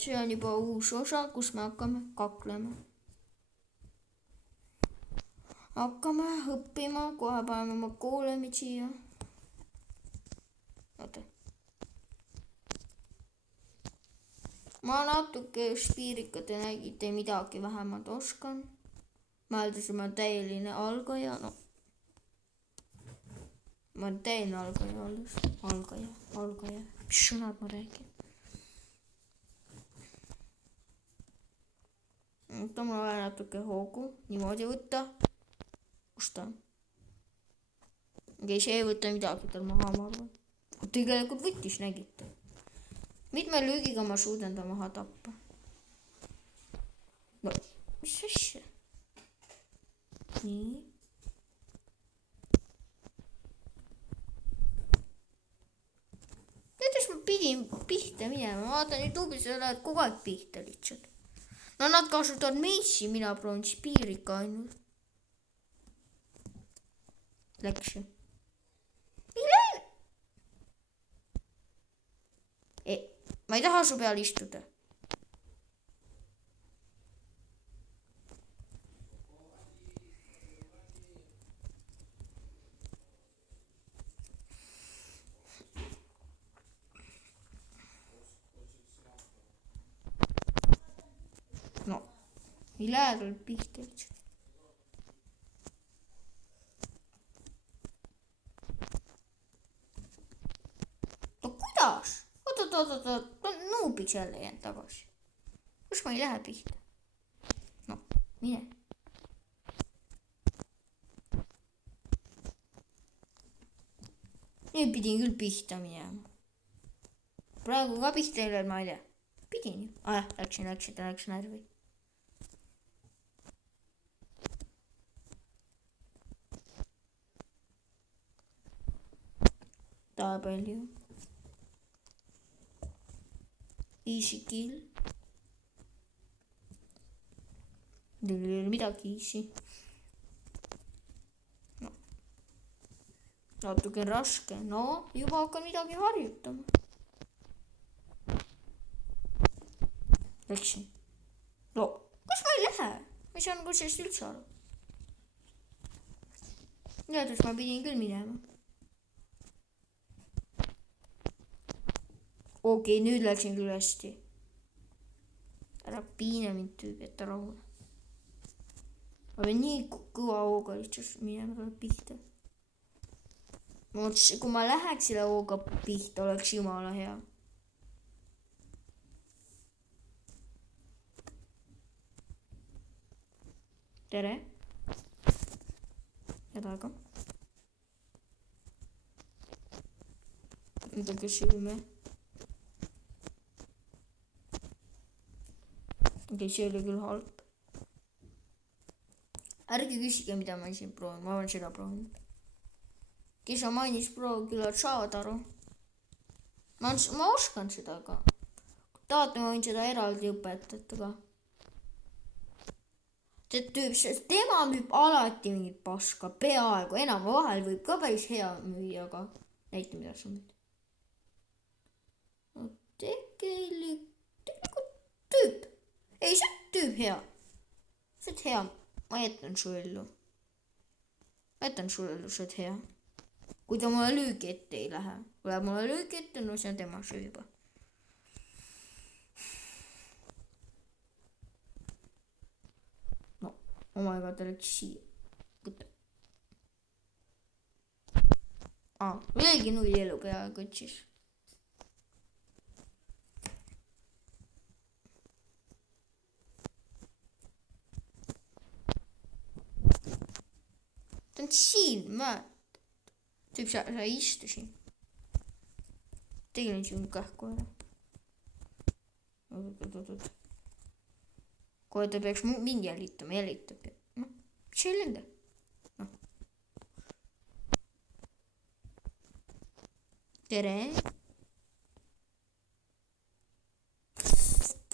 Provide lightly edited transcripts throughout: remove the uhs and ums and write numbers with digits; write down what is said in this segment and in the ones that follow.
see on juba uus osa, kus me hakkame kaklema. Hakkame õppima, kohe paneme oma koolemid siia. Oota. Ma natuke spiirikat ja nägite midagi vähemalt oskan. Mõeldes, ma olen täieline algaja, no. Ma olen täieline algaja alles. Algaja. Mis sõnad ma räägin? Nüüd on mul vaja natuke hoogu. Niimoodi võtta. Kus ta on? Okei, see ei võta midagi tal maha, ma arvan. Tegelikult võttis, nägite. Mitme löögiga ma suudan ta maha tappa. No, mis asja? Nii. Näiteks ma pidin pihta minema. Ma vaatan YouTube'is ja lähed kogu aeg pihta lihtsalt. No nad kasutavad meissi, mina proovin spiirika ainult. Läks ju. Ei läinud. Ma ei taha su peal istuda. No, ei lähe tal pihta lihtsalt. Oot, nuubiks jälle jäänud tagasi. Kus ma ei lähe pihta? No, mine. Nüüd pidin küll pihta minema. Praegu ka pihta ei lähe, ma ei tea. Pidin ju. Läks närvi. Ta palju. Easy kill. Teil ei ole midagi easy. No. Natuke raske. No, juba hakkan midagi harjutama. Läksin. No, kus ma ei lähe? Ma ei saanud sellest üldse aru. Teades ma pidin küll minema. Okei, nüüd läksin küll hästi. Ära piina mind tüüb, et ta rahule. Ma pean nii kõva hooga lihtsalt minema talle pihta. Kui ma läheks selle hooga pihta, oleks jumala hea. Tere. Head aega. Midagi süüme. Okei, see oli küll halb. Ärge küsige, mida ma siin proovin. Ma olen seda proovinud. Kes on mainis proovi, küllalt saavad aru. Ma oskan seda ka. Kui tahate, ma võin seda eraldi õpetada ka. See tüüp, sest tema müüb alati mingit paska. Peaaegu enam vahel võib ka päris hea müüa, aga näita, mida sa müüd. No tegelikult tüüp. Ei, see on tüüp hea. See on hea. Ma jätan su ellu. Ma jätan su ellu, see on hea. Kui ta mulle lüügi ette ei lähe. Kui läheb mulle lüügi ette, no see on tema süü juba. No, omaga ta läks siia. Võtta. Veelgi 0 elu peaaegu otsis. Ta on siin, ma tüüp, sa istu siin. Tegelen siin kähku ära. Oot. Kohe ta peaks mind jälitama, jälitab. No, mis ei lenda? No. Tere.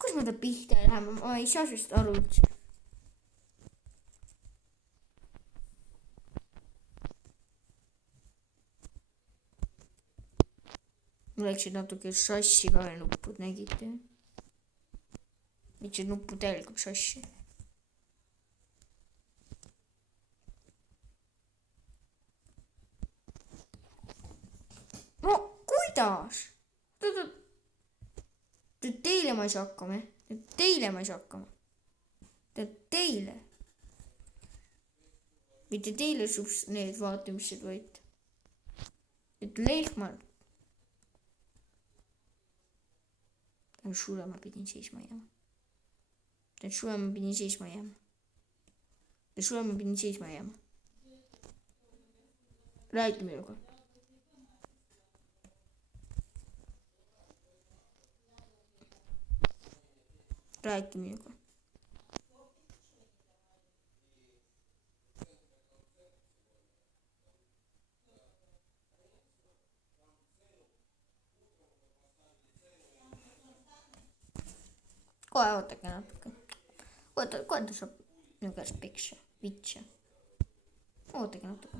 Kus ma ta pihta ei lähe? Ma ei saa sellest aru üldse. Mul läksid natuke sassi ka veel nupud, nägite? võtsid nuppu täielikult sassi. No kuidas? Teile ma ei saa hakkama. Teile ma ei saa hakkama. Teile. Mitte teile need vaatamised, vaid et lehmal. Sulle ma pidin seisma jääma. Sulle ma pidin seisma jääma. Sulle ma pidin seisma jääma. Räägi minuga. Räägi minuga. Kohe ootake natuke. Kohe ta saab minu käest peksa, vitsa. Ootake natuke.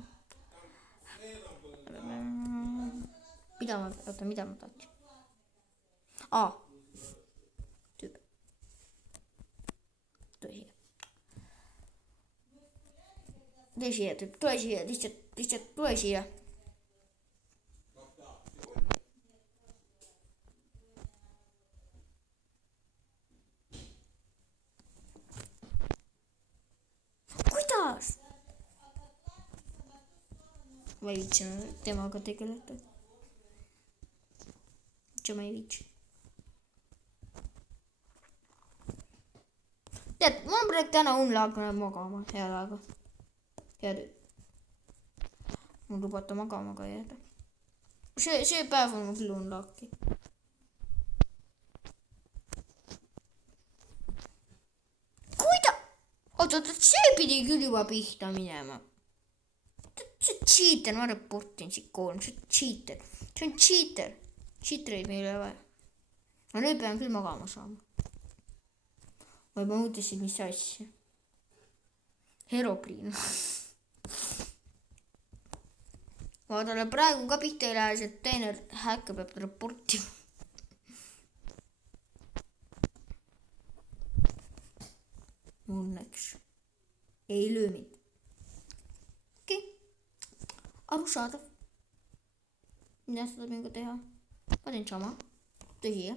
Mida ma tahtsin? Tüüp. Tule siia, tüüp. Tule siia, lihtsalt tule siia. Ma ei viitsi temaga tegeleda. Ma ei viitsi. Tead, ma praegu täna unlaagna magama head aega. Head. Mul lubata magama ka jääda. See päev on küll unlaaki. Oota, see pidi küll juba pihta minema. See on cheater, ma reportin siit koolum, see on cheater. See on cheater. Cheatereid meil ei ole vaja. Ma nüüd pean küll magama saama. Ma juba mõtlesin, mis asja. Herobriin. Ma talle praegu ka pihta ei lähe, see teine häkka peab reportima. Õnneks. Ei löö mind. Okei. Arusaadav. Mida seda mingi teha? Ma teen sama. Tõsi.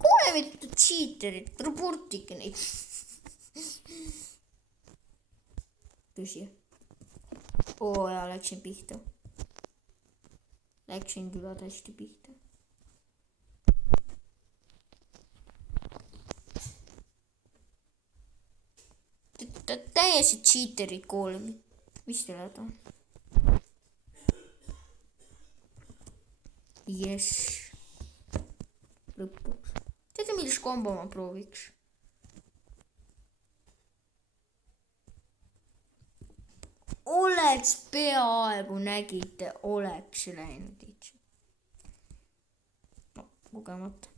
Kuule mitte cheaterid, reportige neid. Tõsi. Ja läksin pihta. Läksin küll hästi pihta. Täiesti cheaterid koolimi. Mis te lähed on? Jess. Lõpuks. Teate, millist kombo ma prooviks? Oleks peaaegu nägite, oleks läinud itse. No, kogemata.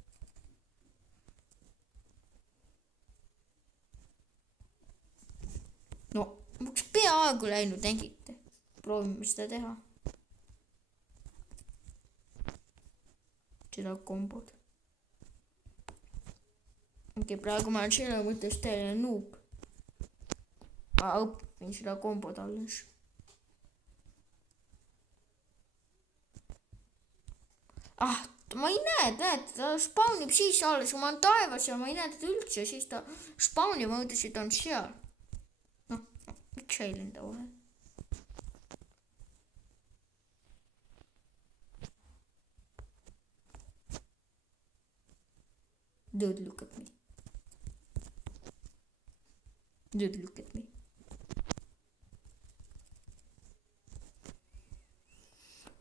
No, oleks peaaegu läinud, nägite. Proovime seda teha. Seda kombod. Okei, praegu ma olen selle mõttes täiele noob. Ma õppin seda kombod alles. Ma ei näe, ta spawnib siis alles, kui ma olen taevas ja ma ei näe teda üldse, siis ta spawnib, ma mõtlesin, et ta on seal. Noh, miks ei lenda vahel? Don't look at me. Don't look at me.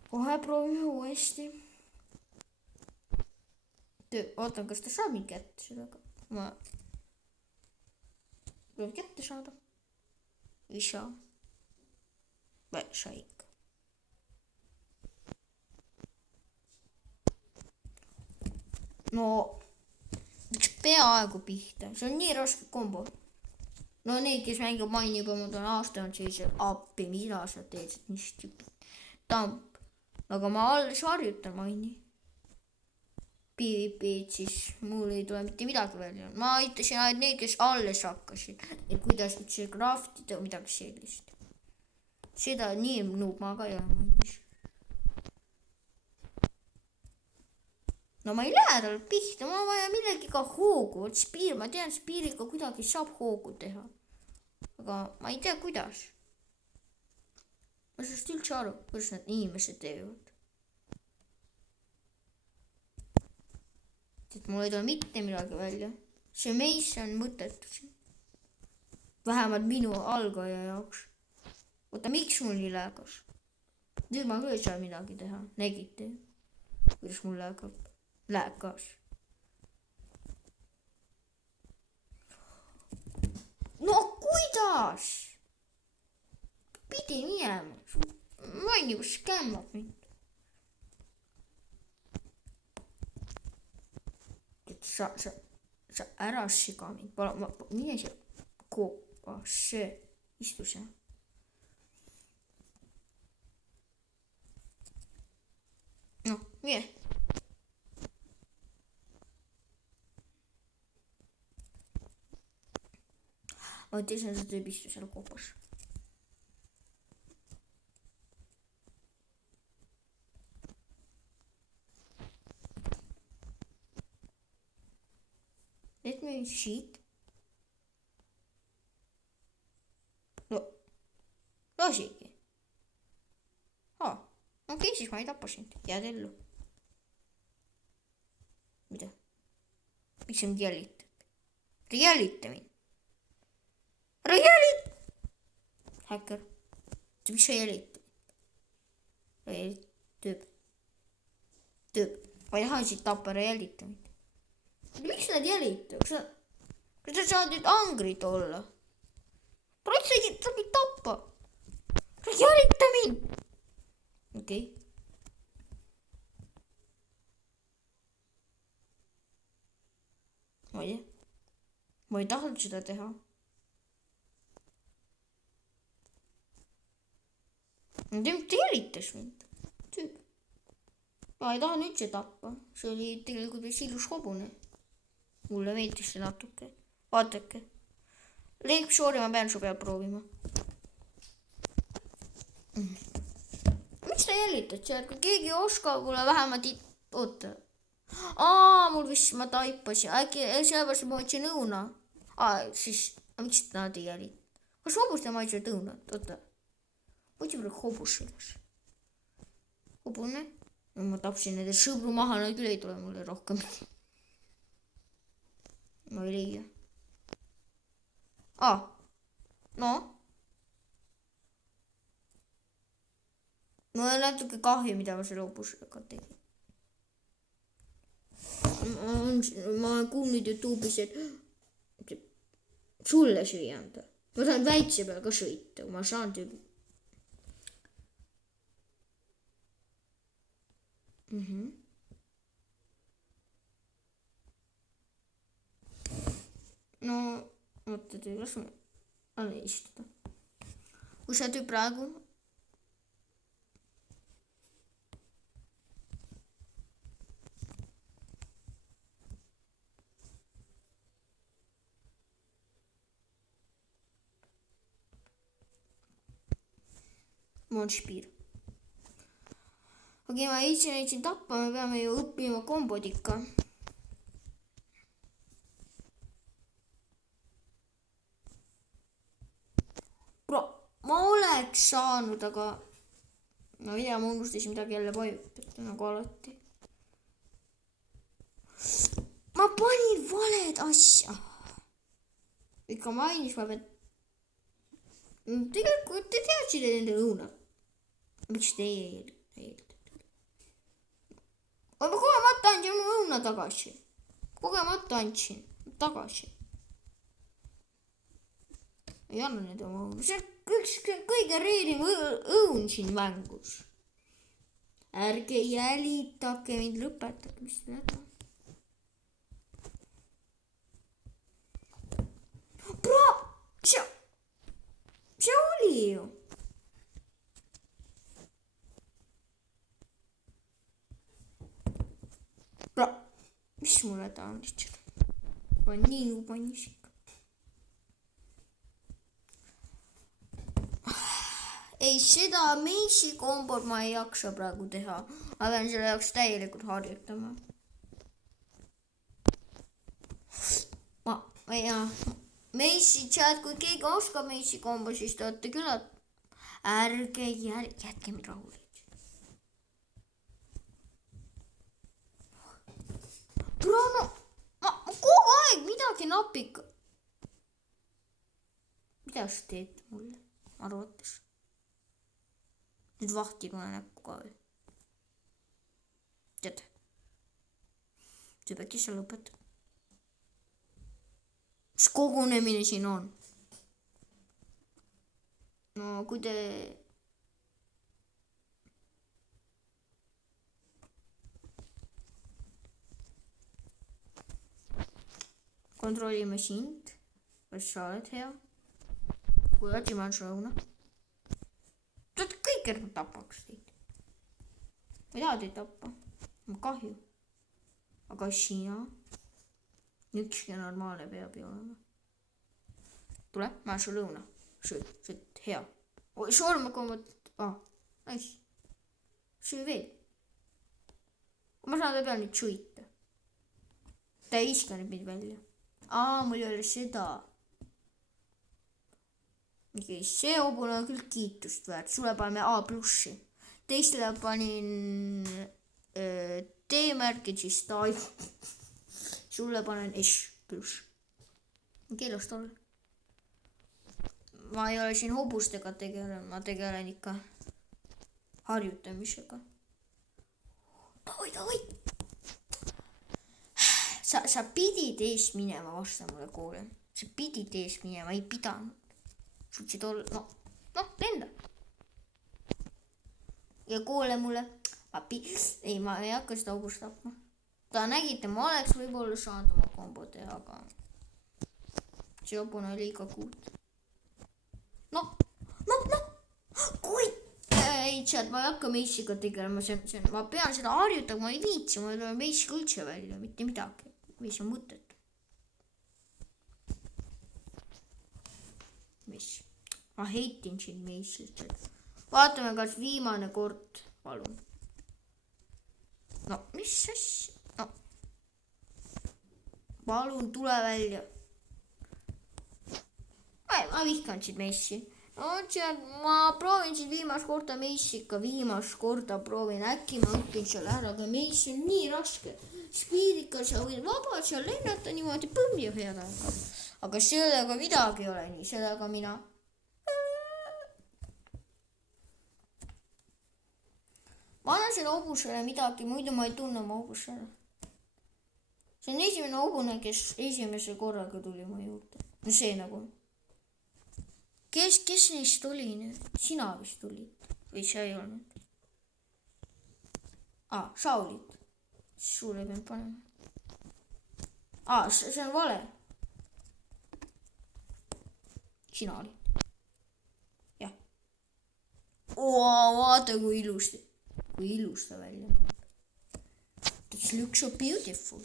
Kohe proovime uuesti. Ootan, kas ta saab mind kätte sellega. Ma proovin kätte saada. Ei saa. Sai ikka. No, üks peaaegu pihta. See on nii raske kombo. No need, kes mängib maini, kui ma tulen aasta on siis appi, mida sa teed, nii stupid. Tamp. Aga ma alles harjutan maini. PvP-d, siis mul ei tule mitte midagi välja. Ma aitasin ainult neid, kes alles hakkasid, et kuidas üldse craftida või midagi sellist. Seda nii noob ma ka ei ole mõelnud. No ma ei lähe talle pihta, mul on vaja millegiga hoogu, vot spiir, ma tean, spiiriga kuidagi saab hoogu teha. Aga ma ei tea, kuidas. Ma ei saa üldse aru, kuidas need inimesed teevad. Et mul ei tule mitte midagi välja. See meisse on mõttetu siin. Vähemalt minu algaja jaoks. Oota, miks mul nii läägas? Nüüd ma küll ei saa midagi teha. Nägite, kuidas mul läägas. No kuidas? Pidi minema. Ma ei juba skämmab mind. Sa ära siga mind. Mine siia koopasse. Istu seal. Noh, mine. Ma ütlesin, et sa teeb istu seal koopas. Let me shit. No, lasigi. Okei, siis ma ei tapa sind. Jääd ellu. Mida? Miks sa mind jälitad? Ära jälita mind. Ära jälita! Häkker. Miks sa jälitad? Ära jälita. Tööb. Ma ei taha siit tappa, ära jälita mind. Miks nad jälitavad? Kas sa saad nüüd angrid olla? Praegu sa saad mind tappa. Sa jälita mind. Okei. Ma ei tea. Ma ei tahtnud seda teha. Ta jälitas mind. Ma ei taha nüüd see tappa. See oli tegelikult vist ilus hobune. Mulle meeldis see natuke. Vaatake. Link sorry, ma pean su peal proovima. Miks ta jälitad seal? Kui keegi oskab, mulle vähemalt oota. Mul vist ma taipasin. Äkki sellepärast ma võtsin õuna. Siis miks nad ei jälita? Kas hobuste maitsevad õunat? Oota. Võtsin praegu hobus selles. Hobune. Ma tapsin nende sõbru maha, nad küll ei tule mulle rohkem. Ma ei leia. No. Mul on natuke kahju, mida ma selle hobusega tegin. Ma olen kuulnud YouTube'is, et sulle süüa. Ma saan väikse peal ka sõita, kui ma saan tüübi. No, oota, las ma annan istuda. Kui sa tüüb praegu Monspiir. Okei, ma eitsin neid siin tappa, me peame ju õppima kombod ikka. Ma oleks saanud, aga no ei tea, ma unustasin midagi jälle vajutada nagu alati. Ma panin valed asja. Ikka mainis, ma pean. Tegelikult te teadsite nende õunad. Miks teie ei eeldanud? Ma kogemata andsin mu õuna tagasi. Kogemata andsin tagasi. Ei anna need oma õunu. See on üks kõige reerim õun siin mängus. Ärge jälitake mind, lõpetage, mis te näete. See oli ju. mis mul häda on lihtsalt? Ma olen nii nuupannis ikka. Ei, seda Mace'i kombot ma ei jaksa praegu teha. Ma pean selle jaoks täielikult harjutama. Mace'i chat, kui keegi oskab Mace'i kombo, siis te olete küll. Ärge jätke mind rahule. Bruno, ma kogu aeg midagi napib. Mida sa teed mulle arvates? Nüüd vahti pane näppu ka veel. Tead, see peaks sa lõpetada. Mis kogunemine siin on? No kui te... Kontrollime sind. Kas sa oled hea? Kui otsime on lõuna. Kõik tapaks teid. Ma ei taha teid tappa. Ma kahju. Aga sina? Ükski normaalne peab ju olema. Tule, ma olen su lõuna. Sööd hea. Oi, surma kombot. Nice. Söö veel. Ma saan ta peal nüüd suita. Ta ei iska nüüd mind välja. Mul ei ole seda. See hobune on küll kiitust väärt. Sulle paneme A+. Teistele panin D-märki, siis ta ei... Sulle panen S+. Keelast olla. Ma ei ole siin hobustega tegelen. Ma tegelen ikka harjutamisega. Davai. Sa pidid ees minema vasta mulle koole. Sa pidid ees minema, ei pidanud. Suutsid olla, lenda. Ja koole mulle, ei, ma ei hakka seda hobust tapma. Ta nägite, ma oleks võib-olla saanud oma kombo teha, aga see hobune oli liiga kuud. Kui ei, tead, ma ei hakka Mace'iga tegelema, ma pean seda harjutama, ma ei viitsi, ma ei tule Mace'iga üldse välja, mitte midagi. Mace on mõtet. Ma heitin siin Mace'ilt. Vaatame, kas viimane kord, palun. Mis asja? Palun, tule välja. Ma vihkan siin Mace'i. Ma proovin siin viimast korda Mace'iga, proovin, äkki ma õpin seal ära, aga Mace on nii raske. Spiirika, sa võid vabalt seal lennata niimoodi põmm ja head aega. Aga sellega midagi ei ole nii, sellega mina. Ma annan selle hobusele midagi, muidu ma ei tunne oma hobusele. See on esimene hobune, kes esimese korraga tuli mu juurde. No see nagu. Kes neist tuli nüüd? Sina vist tulid. Või sa ei olnud? Sa olid. Sulle pean panema. See on vale. Sina olid. Jah. Vaata kui ilusti. Kui ilus ta välja näeb. It looks so beautiful.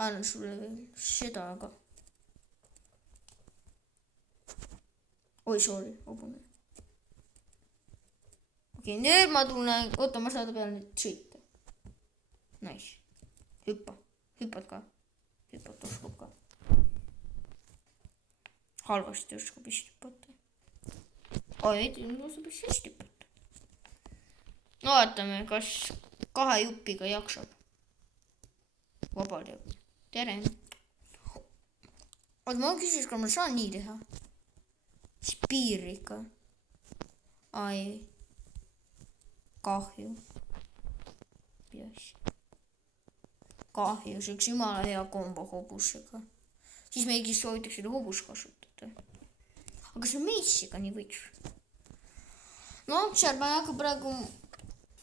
Annan sulle veel seda, aga... Oi, sorry, hobune. Okei, nüüd ma tunnen... Oota, ma saan ta peale nüüd sõita. Nice. Hüppad ka. Hüppad oskab ka. Halvasti oskab vist hüppata. Ei, oskab vist hästi hüppata. No vaatame, kas 2 jupiga jaksab. Vabalt jääb. Tere. Ma küsis, kas ma saan nii teha. Spiir ikka. Ai. Kahju. Kahju, see üks jumala hea kombo hobusega. Siis me ikkagi soovitaks seda hobust kasutada. Aga see Mace'iga nii võiks. Seal ma ei hakka praegu...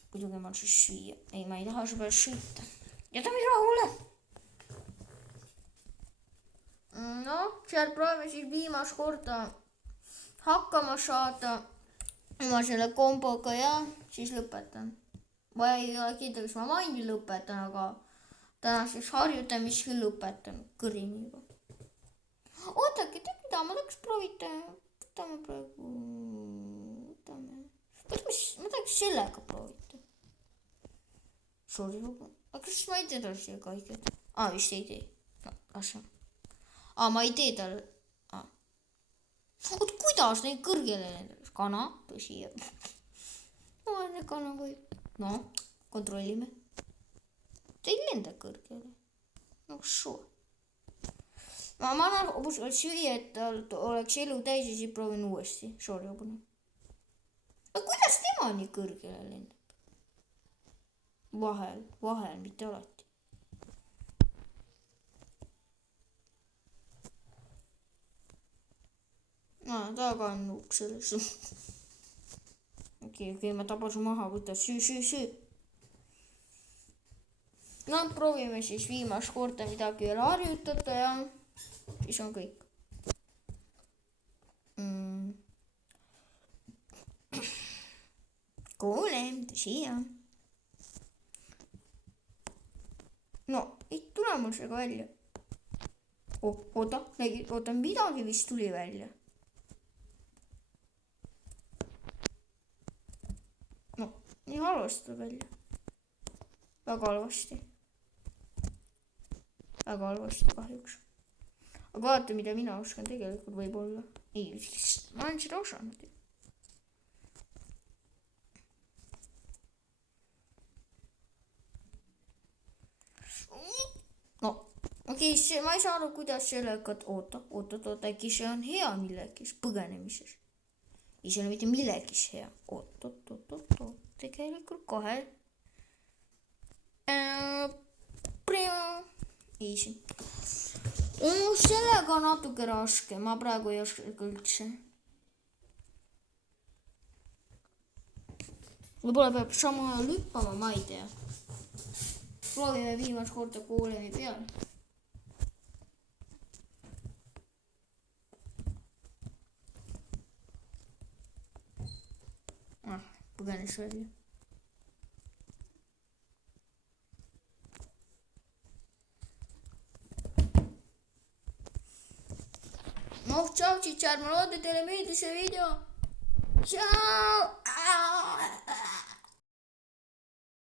Kuidagi ma siis süüa. Ei, ma ei taha su peale sõita. Jäta mind rahule. Seal proovime siis viimast korda hakkama saada oma selle komboga ja siis lõpetan. Ma ei ole kindel, kas ma mainin lõpetan, aga tänaseks harjutamist küll lõpetanud kõrini juba. oodake, tead mida, ma tahaks proovida. võtame praegu, ma tahaks sellega proovida. Sorry, aga kas ma ei tee talle siia kaiget? Vist ei tee. No, asja. Ma ei tee talle. oot, kuidas neid kõrgele lendab? Kana, tõsi. Vaene kana võib. No, kontrollime. Ta ei lenda kõrgele. No sure. Ma annan hobusele süüa, et tal oleks elu täis ja siis proovin uuesti. Sorry, hobune. Aga kuidas tema nii kõrgele lendab? Vahel, mitte alati. Taga on nuuk selles. Okei, ma tabasin maha, võta süü. No proovime siis viimast korda midagi veel harjutada ja siis on kõik. Kuule, siia. No, ei tule mul seega välja. Oota, midagi vist tuli välja. No, nii halvasti tuleb välja. Väga halvasti kahjuks. Aga vaata, mida mina oskan tegelikult võib-olla. Ei, ma olen seda osanud. No, okei, ma ei saa aru, kuidas sellega, oota, äkki see on hea millegis, põgenemises. Ei, see on mitte millegis hea. Oot, tegelikult kohe. Easy. Sellega on natuke raske, ma praegu ei oska üldse. Võib-olla peab sama ajal hüppama, ma ei tea. Proovime viimast korda koolemi peale. Põgenes välja. Tšau, ma loodan, teile meeldis see video. Tšau!